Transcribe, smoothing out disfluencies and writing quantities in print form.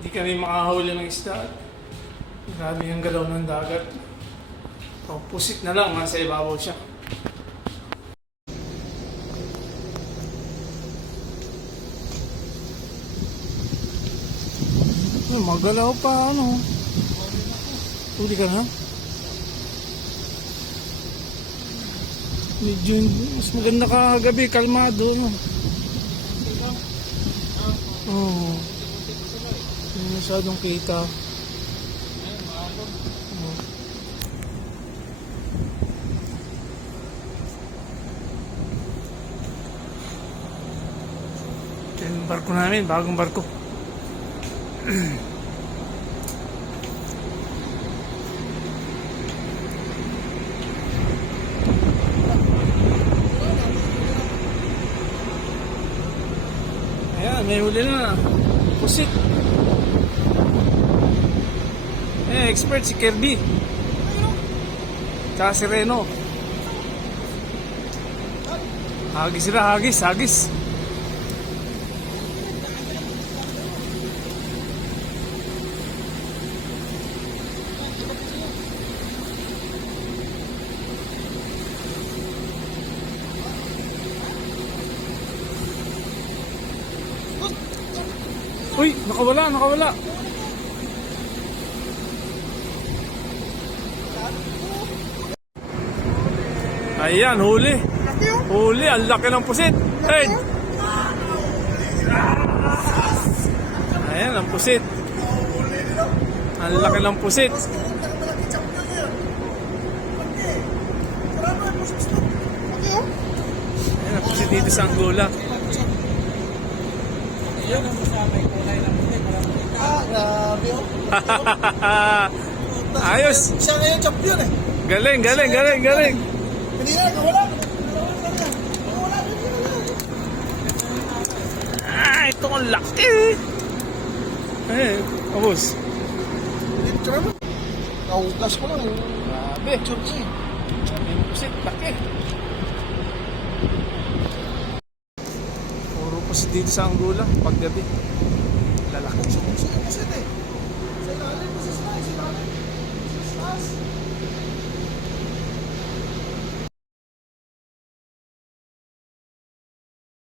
Hindi kami makahuli ng isda. Grabe yung galaw ng dagat. O, pusit na lang, nasa ibabaw siya. Magalaw pa, ano. Huli ka na? Medyo mas maganda kagabi, kalmado. No? Oo. Hindi masyadong kita. Yung barko namin, bagong barko. Ayan, may huli na. Pusit. Expert si Kirby. Tsaka si Reno. Hagis sila, hagis. Uy, nakawala. Ayan, huli. Huli, ang laki ng pusit. Hey! Ayan, ang pusit. Ang laki ng pusit. Ayan, ang pusit dito sa Angola. Yan ang masamay kulay ng puti. Grabe oh. Ayos. Siya ngayon champion eh. Galing. Hindi na nakawala. Ito ang laki. Abos. Dito naman. Naugas ko lang. Grabe. Churchi. Yung pusit, laki. Puro pusit dito sa Angola, paggabi. Lalaki.